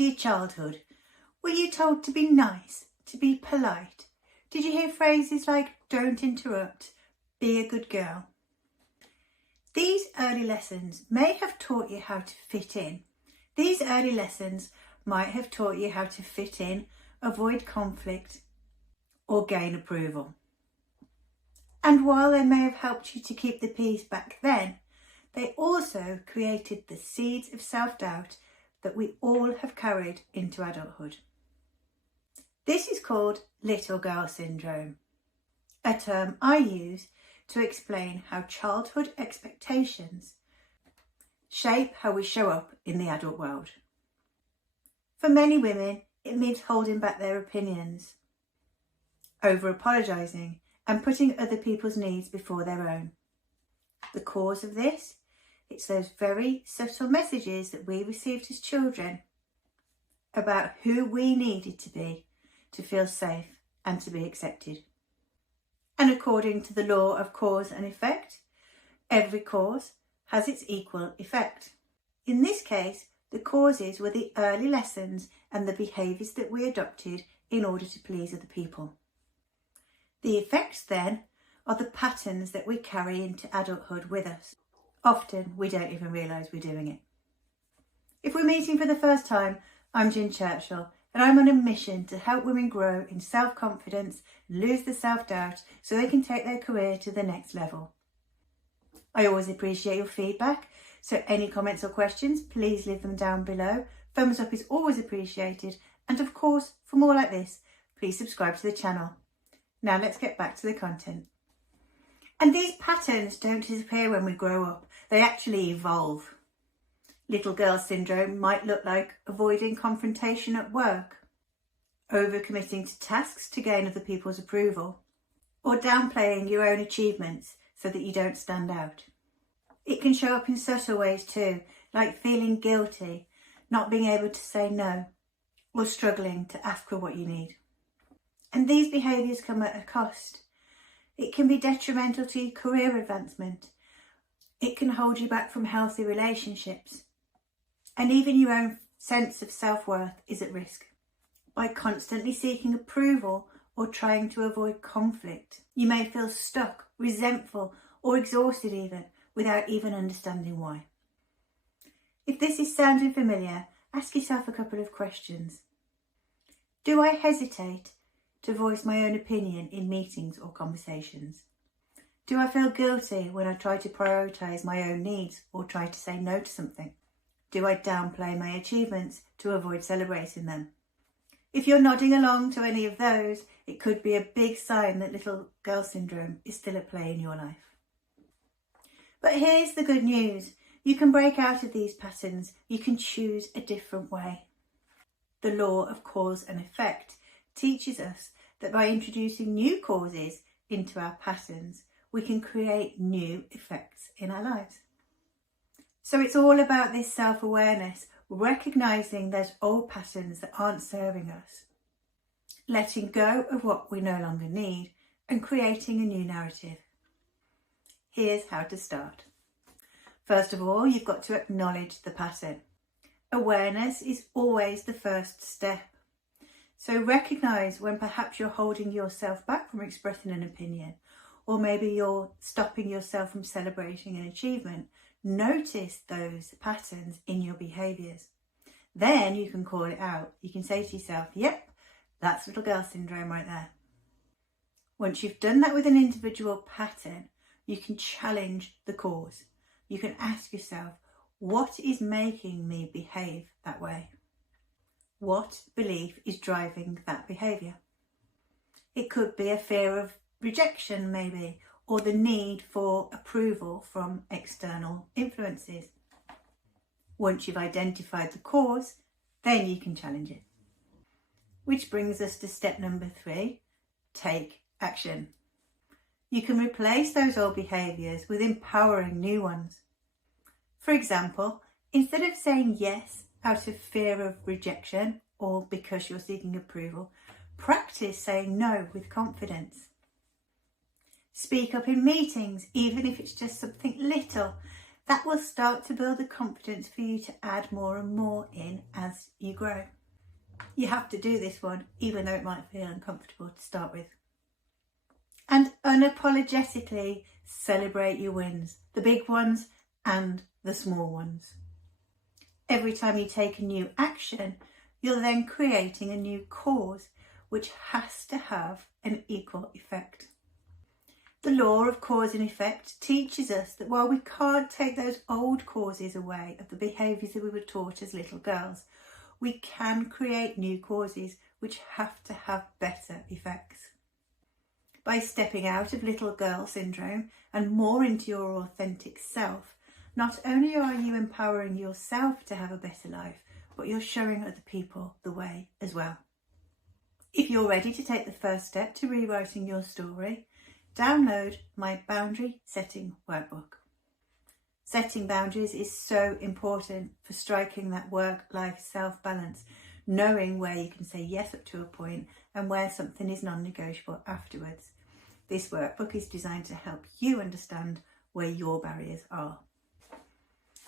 to your childhood, were you told to be nice, to be polite? Did you hear phrases like, don't interrupt, be a good girl? These early lessons may have taught you how to fit in. These early lessons might have taught you how to fit in, avoid conflict, or gain approval. And while they may have helped you to keep the peace back then, they also created the seeds of self-doubt that we all have carried into adulthood. This is called little girl syndrome, a term I use to explain how childhood expectations shape how we show up in the adult world. For many women, it means holding back their opinions, over-apologising, and putting other people's needs before their own. The cause of this? It's those very subtle messages that we received as children about who we needed to be to feel safe and to be accepted. And according to the law of cause and effect, every cause has its equal effect. In this case, the causes were the early lessons and the behaviours that we adopted in order to please other people. The effects then are the patterns that we carry into adulthood with us. Often we don't even realise we're doing it. If we're meeting for the first time, I'm Churchill, and I'm on a mission to help women grow in self-confidence and lose the self-doubt so they can take their career to the next level. I always appreciate your feedback, so any comments or questions, please leave them down below. Thumbs up is always appreciated, and of course, for more like this, please subscribe to the channel. Now let's get back to the content. And these patterns don't disappear when we grow up, they actually evolve. Little girl syndrome might look like avoiding confrontation at work, overcommitting to tasks to gain other people's approval, or downplaying your own achievements so that you don't stand out. It can show up in subtle ways too, like feeling guilty, not being able to say no, or struggling to ask for what you need. And these behaviours come at a cost. It can be detrimental to your career advancement. It can hold you back from healthy relationships. And even your own sense of self-worth is at risk. By constantly seeking approval or trying to avoid conflict, you may feel stuck, resentful, or exhausted even, without even understanding why. If this is sounding familiar, ask yourself a couple of questions. Do I hesitate to voice my own opinion in meetings or conversations? Do I feel guilty when I try to prioritise my own needs or try to say no to something? Do I downplay my achievements to avoid celebrating them? If you're nodding along to any of those, it could be a big sign that little girl syndrome is still at play in your life. But here's the good news. You can break out of these patterns. You can choose a different way. The law of cause and effect teaches us that by introducing new causes into our patterns, we can create new effects in our lives. So it's all about this self-awareness, recognising those old patterns that aren't serving us, letting go of what we no longer need and creating a new narrative. Here's how to start. First of all, you've got to acknowledge the pattern. Awareness is always the first step. So recognise when perhaps you're holding yourself back from expressing an opinion, or maybe you're stopping yourself from celebrating an achievement. Notice those patterns in your behaviours. Then you can call it out. You can say to yourself, yep, that's little girl syndrome right there. Once you've done that with an individual pattern, you can challenge the cause. You can ask yourself, what is making me behave that way? What belief is driving that behaviour? It could be a fear of rejection maybe, or the need for approval from external influences. Once you've identified the cause, then you can challenge it. Which brings us to step number 3, take action. You can replace those old behaviours with empowering new ones. For example, instead of saying yes out of fear of rejection or because you're seeking approval, practice saying no with confidence. Speak up in meetings, even if it's just something little. That will start to build the confidence for you to add more and more in as as you grow. You have to do this one, even though it might feel uncomfortable to start with. And unapologetically celebrate your wins, the big ones and the small ones. Every time you take a new action, you're then creating a new cause, which has to have an equal effect. The law of cause and effect teaches us that while we can't take those old causes away of the behaviours that we were taught as little girls, we can create new causes which have to have better effects. By stepping out of little girl syndrome and more into your authentic self, not only are you empowering yourself to have a better life, but you're showing other people the way as well. If you're ready to take the first step to rewriting your story, download my boundary setting workbook. Setting boundaries is so important for striking that work-life self-balance, knowing where you can say yes up to a point and where something is non-negotiable afterwards. This workbook is designed to help you understand where your barriers are.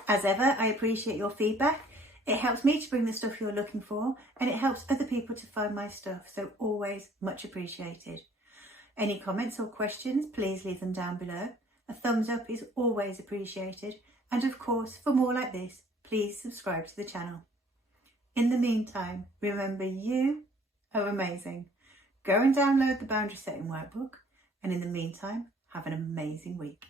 As ever, I appreciate your feedback. It helps me to bring the stuff you're looking for, and it helps other people to find my stuff, so always much appreciated. Any comments or questions, please leave them down below. A thumbs up is always appreciated, and of course, for more like this, please subscribe to the channel. In the meantime, remember you are amazing. Go and download the boundary setting workbook, and in the meantime, have an amazing week.